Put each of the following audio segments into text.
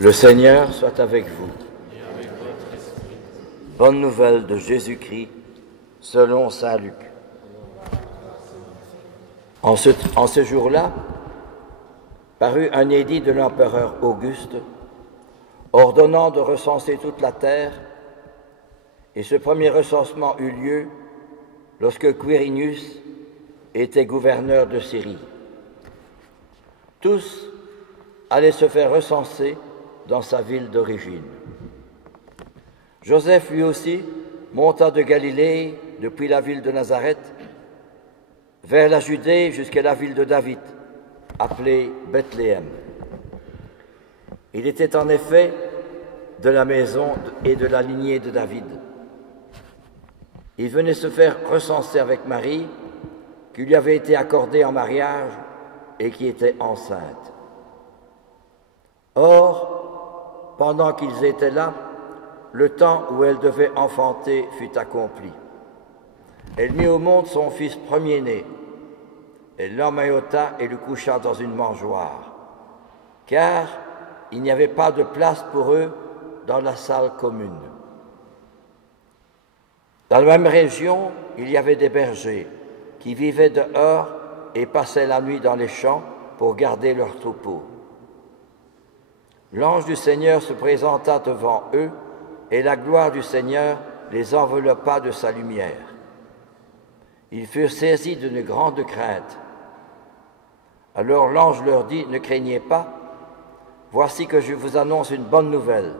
Le Seigneur soit avec vous. Et avec votre esprit. Bonne nouvelle de Jésus-Christ selon saint Luc. En ce jour-là, parut un édit de l'empereur Auguste, ordonnant de recenser toute la terre, et ce premier recensement eut lieu lorsque Quirinius était gouverneur de Syrie. Tous allaient se faire recenser dans sa ville d'origine. Joseph, lui aussi, monta de Galilée, depuis la ville de Nazareth, vers la Judée jusqu'à la ville de David, appelée Bethléem. Il était en effet de la maison et de la lignée de David. Il venait se faire recenser avec Marie, qui lui avait été accordée en mariage et qui était enceinte. Or, pendant qu'ils étaient là, le temps où elle devait enfanter fut accompli. Elle mit au monde son fils premier-né. Elle l'emmaillota et le coucha dans une mangeoire, car il n'y avait pas de place pour eux dans la salle commune. Dans la même région, il y avait des bergers qui vivaient dehors et passaient la nuit dans les champs pour garder leurs troupeaux. L'ange du Seigneur se présenta devant eux, et la gloire du Seigneur les enveloppa de sa lumière. Ils furent saisis d'une grande crainte. Alors l'ange leur dit, « Ne craignez pas, voici que je vous annonce une bonne nouvelle,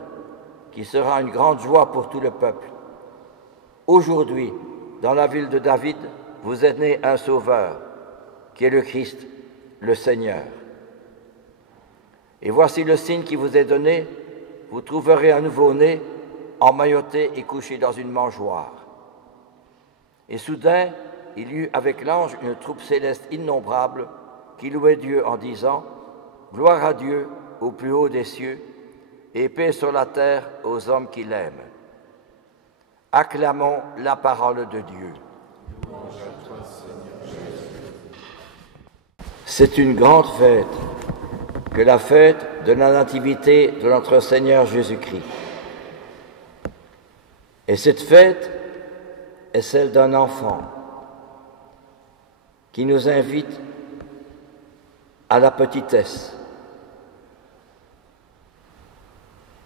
qui sera une grande joie pour tout le peuple. Aujourd'hui, dans la ville de David, vous êtes né un sauveur, qui est le Christ, le Seigneur. Et voici le signe qui vous est donné, vous trouverez un nouveau-né, emmailloté et couché dans une mangeoire. » Et soudain, il y eut avec l'ange une troupe céleste innombrable qui louait Dieu en disant « Gloire à Dieu au plus haut des cieux, et paix sur la terre aux hommes qui l'aiment. » Acclamons la parole de Dieu. C'est une grande fête que la fête de la nativité de notre Seigneur Jésus-Christ. Et cette fête est celle d'un enfant qui nous invite à la petitesse.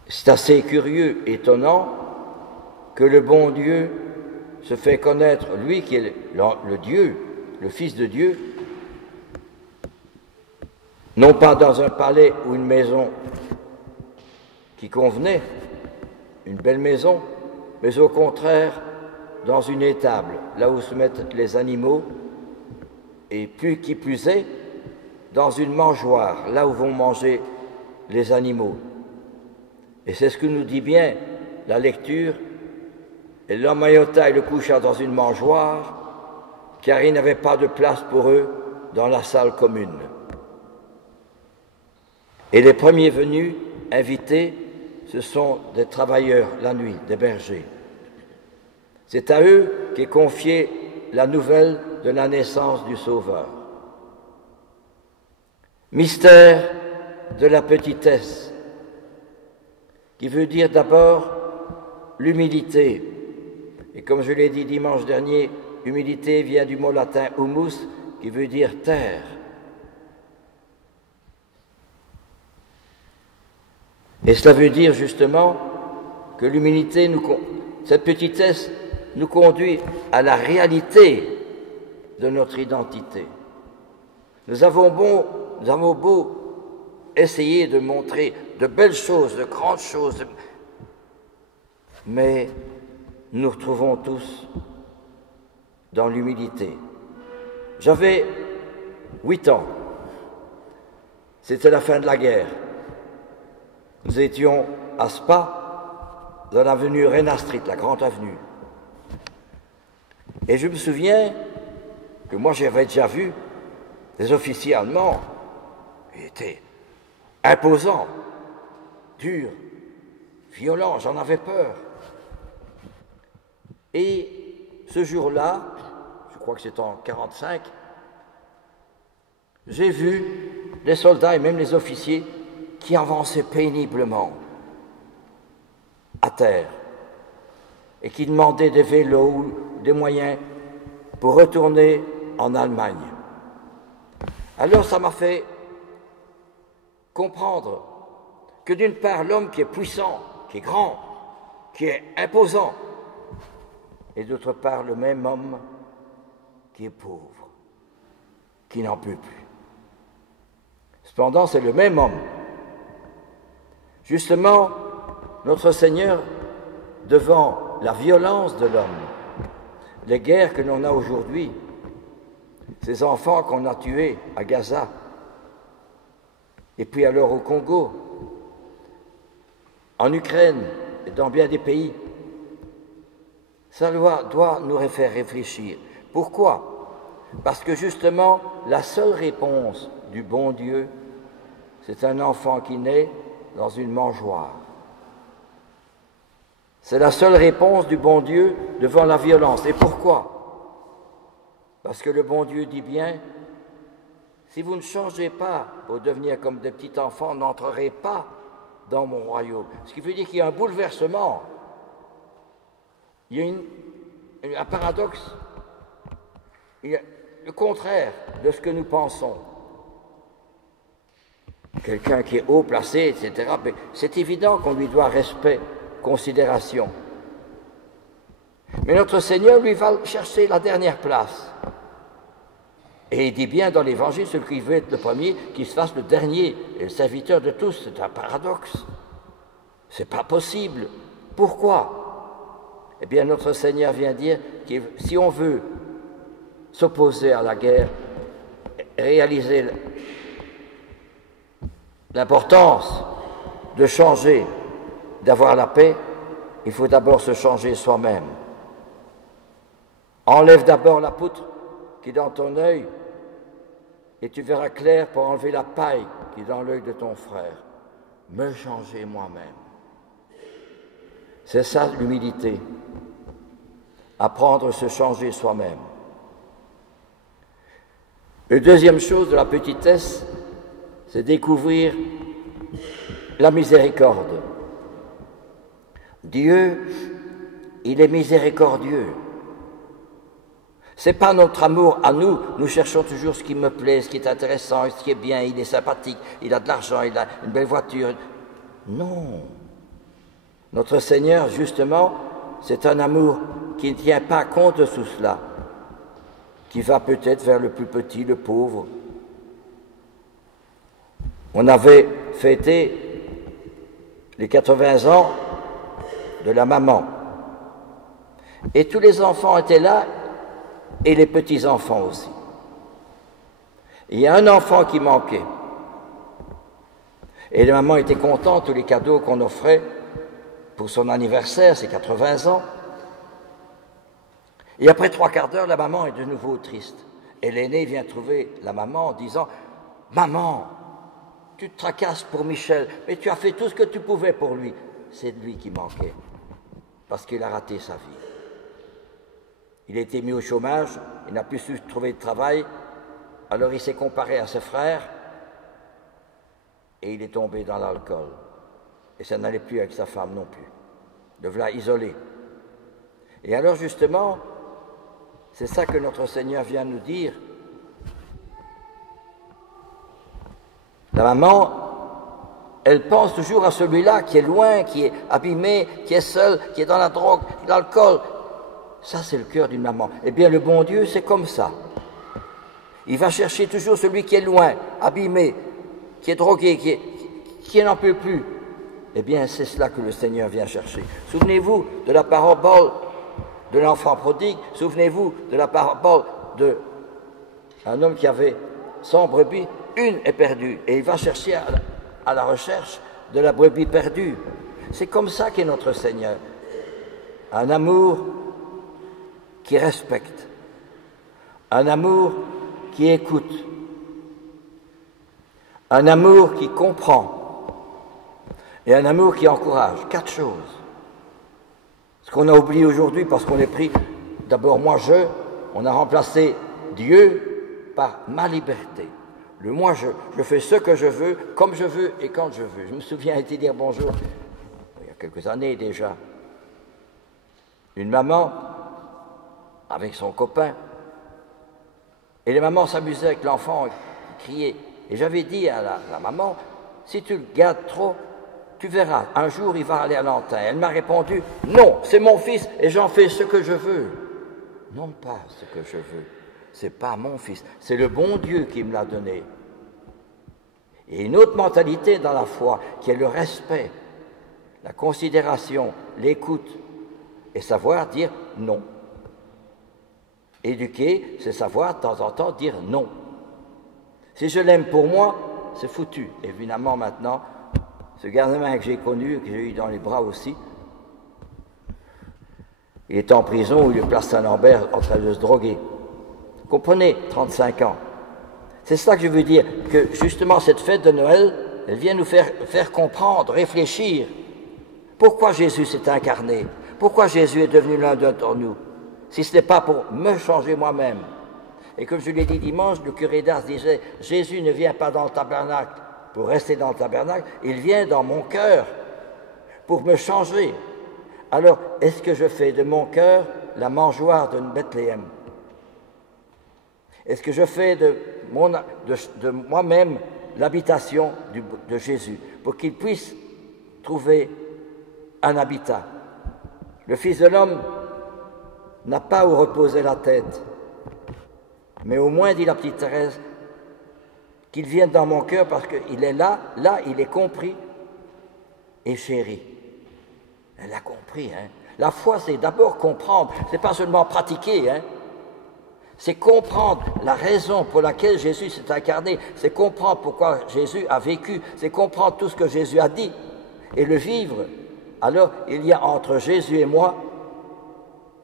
C'est assez curieux, étonnant, que le bon Dieu se fait connaître, lui qui est le Dieu, le Fils de Dieu, non pas dans un palais ou une maison qui convenait, une belle maison, mais au contraire dans une étable, là où se mettent les animaux, et qui plus est, dans une mangeoire, là où vont manger les animaux. Et c'est ce que nous dit bien la lecture. Et l'emmaillota et le coucha dans une mangeoire, car il n'y avait pas de place pour eux dans la salle commune. Et les premiers venus, invités, ce sont des travailleurs la nuit, des bergers. C'est à eux qu'est confiée la nouvelle de la naissance du Sauveur. Mystère de la petitesse, qui veut dire d'abord l'humilité. Et comme je l'ai dit dimanche dernier, humilité vient du mot latin humus, qui veut dire terre. Et cela veut dire justement que l'humilité, cette petitesse, nous conduit à la réalité de notre identité. Nous avons beau essayer de montrer de belles choses, de grandes choses, mais nous nous retrouvons tous dans l'humilité. J'avais 8 ans. C'était la fin de la guerre. Nous étions à Spa, dans l'avenue Rena Street, la grande avenue. Et je me souviens que moi j'avais déjà vu des officiers allemands. Ils étaient imposants, durs, violents, j'en avais peur. Et ce jour-là, je crois que c'est en 1945, j'ai vu les soldats et même les officiers qui avançait péniblement à terre et qui demandait des vélos ou des moyens pour retourner en Allemagne. Alors ça m'a fait comprendre que d'une part l'homme qui est puissant, qui est grand, qui est imposant, et d'autre part le même homme qui est pauvre, qui n'en peut plus. Cependant, c'est le même homme. Justement, notre Seigneur, devant la violence de l'homme, les guerres que l'on a aujourd'hui, ces enfants qu'on a tués à Gaza, et puis alors au Congo, en Ukraine et dans bien des pays, ça doit nous faire réfléchir. Pourquoi? Parce que justement, la seule réponse du bon Dieu, c'est un enfant qui naît dans une mangeoire. C'est la seule réponse du bon Dieu devant la violence. Et pourquoi? Parce que le bon Dieu dit bien, si vous ne changez pas pour devenir comme des petits enfants, n'entrerez pas dans mon royaume. Ce qui veut dire qu'il y a un bouleversement. Il y a un paradoxe. Il y a le contraire de ce que nous pensons. Quelqu'un qui est haut placé, etc., c'est évident qu'on lui doit respect, considération. Mais notre Seigneur, lui, va chercher la dernière place. Et il dit bien dans l'Évangile, celui qui veut être le premier, qu'il se fasse le dernier et le serviteur de tous. C'est un paradoxe. C'est pas possible. Pourquoi? Eh bien, notre Seigneur vient dire que si on veut s'opposer à la guerre, réaliser l'importance de changer, d'avoir la paix, il faut d'abord se changer soi-même. Enlève d'abord la poutre qui est dans ton œil et tu verras clair pour enlever la paille qui est dans l'œil de ton frère. Me changer moi-même. C'est ça l'humilité. Apprendre à se changer soi-même. La deuxième chose de la petitesse, c'est découvrir la miséricorde. Dieu, il est miséricordieux. C'est pas notre amour à nous. Nous cherchons toujours ce qui me plaît, ce qui est intéressant, ce qui est bien, il est sympathique, il a de l'argent, il a une belle voiture. Non. Notre Seigneur, justement, c'est un amour qui ne tient pas compte de tout cela, qui va peut-être vers le plus petit, le pauvre. On avait fêté les 80 ans de la maman. Et tous les enfants étaient là, et les petits-enfants aussi. Il y a un enfant qui manquait. Et la maman était contente, tous les cadeaux qu'on offrait pour son anniversaire, ses 80 ans. Et après 3/4 d'heure, la maman est de nouveau triste. Et l'aîné vient trouver la maman en disant « Maman, tu te tracasses pour Michel, mais tu as fait tout ce que tu pouvais pour lui. » C'est lui qui manquait, parce qu'il a raté sa vie. Il a été mis au chômage, il n'a plus su trouver de travail, alors il s'est comparé à ses frères et il est tombé dans l'alcool. Et ça n'allait plus avec sa femme non plus. Le voilà isolé. Et alors justement, c'est ça que notre Seigneur vient nous dire. La maman, elle pense toujours à celui-là qui est loin, qui est abîmé, qui est seul, qui est dans la drogue, l'alcool. Ça, c'est le cœur d'une maman. Eh bien, le bon Dieu, c'est comme ça. Il va chercher toujours celui qui est loin, abîmé, qui est drogué, qui n'en peut plus. Eh bien, c'est cela que le Seigneur vient chercher. Souvenez-vous de la parabole de l'enfant prodigue. Souvenez-vous de la parabole d'un homme qui avait 100 brebis. Une est perdue. Et il va chercher à la recherche de la brebis perdue. C'est comme ça qu'est notre Seigneur. Un amour qui respecte, un amour qui écoute, un amour qui comprend et un amour qui encourage. 4 choses. Ce qu'on a oublié aujourd'hui parce qu'on est pris, d'abord on a remplacé Dieu par ma liberté. Le moi, je fais ce que je veux, comme je veux et quand je veux. Je me souviens, été dire bonjour, il y a quelques années déjà, une maman avec son copain, et les mamans s'amusaient avec l'enfant, criaient. Et j'avais dit à la maman, si tu le gardes trop, tu verras, un jour il va aller à l'antenne. Elle m'a répondu, non, c'est mon fils et j'en fais ce que je veux. Non pas ce que je veux, c'est pas mon fils, c'est le bon Dieu qui me l'a donné. Et une autre mentalité dans la foi, qui est le respect, la considération, l'écoute, et savoir dire non. Éduquer, c'est savoir de temps en temps dire non. Si je l'aime pour moi, c'est foutu. Évidemment maintenant, ce garde-main que j'ai connu, que j'ai eu dans les bras aussi, il est en prison au lieu de Place Saint-Lambert en train de se droguer. Comprenez, 35 ans. C'est ça que je veux dire, que justement cette fête de Noël, elle vient nous faire comprendre, réfléchir. Pourquoi Jésus s'est incarné? Pourquoi Jésus est devenu l'un d'entre nous? Si ce n'est pas pour me changer moi-même. Et comme je l'ai dit dimanche, le curé d'Ars disait, Jésus ne vient pas dans le tabernacle pour rester dans le tabernacle, il vient dans mon cœur pour me changer. Alors, est-ce que je fais de mon cœur la mangeoire de Bethléem? Est-ce que je fais de moi-même l'habitation de Jésus pour qu'il puisse trouver un habitat? Le Fils de l'homme n'a pas où reposer la tête, mais au moins, dit la petite Thérèse, qu'il vienne dans mon cœur parce qu'il est là, il est compris et chéri. Elle a compris, hein. La foi, c'est d'abord comprendre, c'est pas seulement pratiquer, hein. C'est comprendre la raison pour laquelle Jésus s'est incarné, c'est comprendre pourquoi Jésus a vécu, c'est comprendre tout ce que Jésus a dit et le vivre. Alors, il y a entre Jésus et moi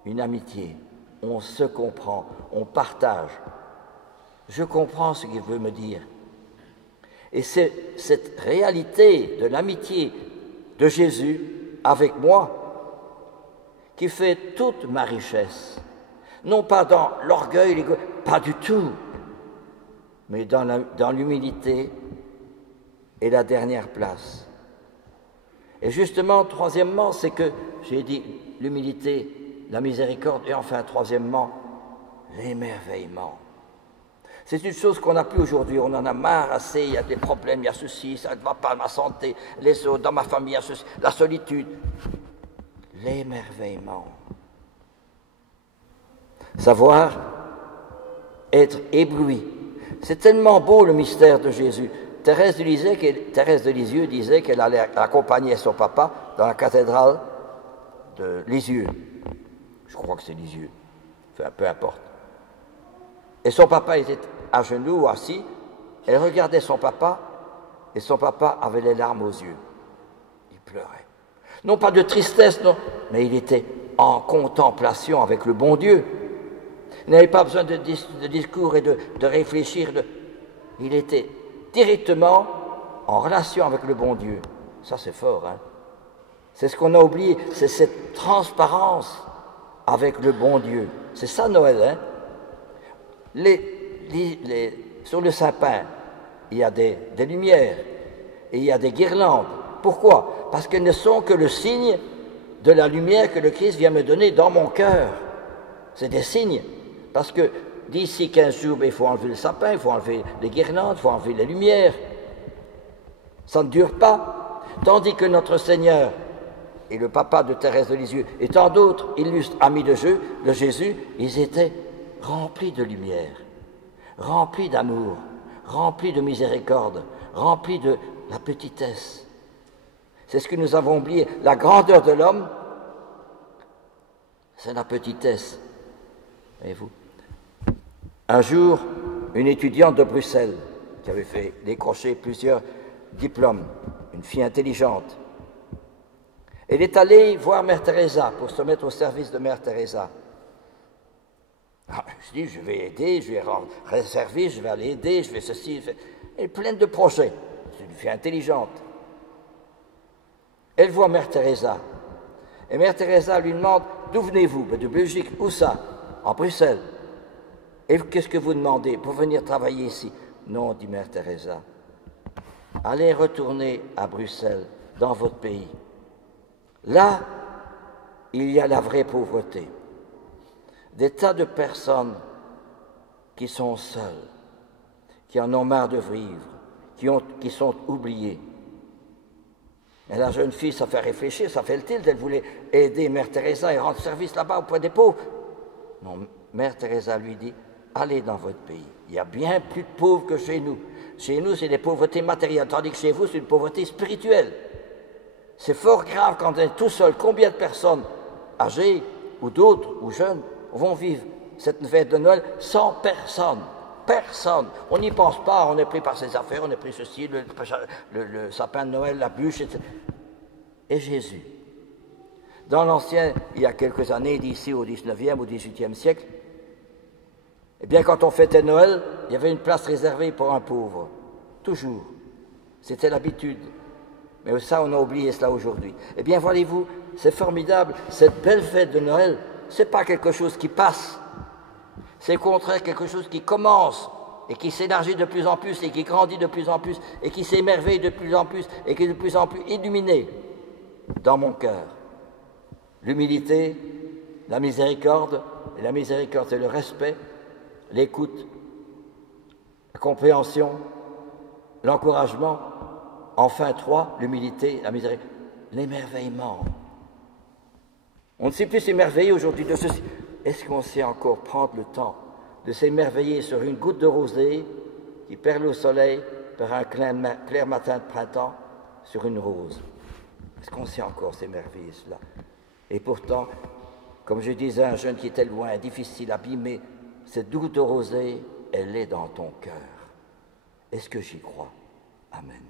une amitié. On se comprend, on partage. Je comprends ce qu'il veut me dire. Et c'est cette réalité de l'amitié de Jésus avec moi qui fait toute ma richesse. Non pas dans l'orgueil, pas du tout, mais dans l'humilité et la dernière place. Et justement, troisièmement, c'est que, j'ai dit l'humilité, la miséricorde, et enfin, troisièmement, l'émerveillement. C'est une chose qu'on n'a plus aujourd'hui, on en a marre assez, il y a des problèmes, il y a ceci, ça ne va pas, ma santé, les autres, dans ma famille, il y a ceci, la solitude. L'émerveillement. Savoir être ébloui. C'est tellement beau le mystère de Jésus. Thérèse de Lisieux disait qu'elle allait accompagner son papa dans la cathédrale de Lisieux. Je crois que c'est Lisieux, enfin, peu importe. Et son papa était à genoux, assis, elle regardait son papa, et son papa avait les larmes aux yeux. Il pleurait. Non pas de tristesse, non, mais il était en contemplation avec le bon Dieu. Il n'avait pas besoin de discours et de réfléchir. Il était directement en relation avec le bon Dieu. Ça, c'est fort, hein? C'est ce qu'on a oublié, c'est cette transparence avec le bon Dieu. C'est ça, Noël, hein? Sur le sapin, il y a des lumières et il y a des guirlandes. Pourquoi? Parce qu'elles ne sont que le signe de la lumière que le Christ vient me donner dans mon cœur. C'est des signes. Parce que d'ici 15 jours, il faut enlever le sapin, il faut enlever les guirlandes, il faut enlever les lumières. Ça ne dure pas. Tandis que notre Seigneur et le papa de Thérèse de Lisieux et tant d'autres illustres amis de Jésus, ils étaient remplis de lumière, remplis d'amour, remplis de miséricorde, remplis de la petitesse. C'est ce que nous avons oublié. La grandeur de l'homme, c'est la petitesse. Voyez-vous? Un jour, une étudiante de Bruxelles, qui avait fait décrocher plusieurs diplômes, une fille intelligente, elle est allée voir Mère Teresa pour se mettre au service de Mère Teresa. Je dis, je vais aider, je vais rendre service, je vais aller aider, je vais ceci. Elle est pleine de projets. C'est une fille intelligente. Elle voit Mère Teresa. Et Mère Teresa lui demande, d'où venez-vous? De Belgique. Où ça? En Bruxelles. Et qu'est-ce que vous demandez pour venir travailler ici? Non, dit Mère Teresa. Allez retourner à Bruxelles, dans votre pays. Là, il y a la vraie pauvreté. Des tas de personnes qui sont seules, qui en ont marre de vivre, qui sont oubliées. Et la jeune fille, ça fait réfléchir, ça fait le tilt. Elle voulait aider Mère Teresa et rendre service là-bas auprès des pauvres. Non, Mère Teresa lui dit, allez dans votre pays. Il y a bien plus de pauvres que chez nous. Chez nous, c'est des pauvretés matérielles, tandis que chez vous, c'est une pauvreté spirituelle. C'est fort grave quand on est tout seul. Combien de personnes âgées ou d'autres ou jeunes vont vivre cette fête de Noël sans personne? Personne. On n'y pense pas, on est pris par ses affaires, on est pris ceci, le sapin de Noël, la bûche, etc. Et Jésus. Dans l'Ancien, il y a quelques années, d'ici au 19e ou 18e siècle, eh bien, quand on fêtait Noël, il y avait une place réservée pour un pauvre. Toujours. C'était l'habitude. Mais ça, on a oublié cela aujourd'hui. Eh bien, voyez-vous, c'est formidable. Cette belle fête de Noël, ce n'est pas quelque chose qui passe. C'est au contraire quelque chose qui commence et qui s'élargit de plus en plus et qui grandit de plus en plus et qui s'émerveille de plus en plus et qui est de plus en plus illuminé dans mon cœur. L'humilité, la miséricorde, et la miséricorde c'est le respect, l'écoute, la compréhension, l'encouragement, enfin 3, l'humilité, la miséricorde, l'émerveillement. On ne sait plus s'émerveiller aujourd'hui de ceci. Est-ce qu'on sait encore prendre le temps de s'émerveiller sur une goutte de rosée qui perle au soleil par un clair matin de printemps sur une rose? Est-ce qu'on sait encore s'émerveiller cela? Et pourtant, comme je disais à un jeune qui était loin, difficile, abîmé, cette goutte de rosée, elle est dans ton cœur. Est-ce que j'y crois? Amen.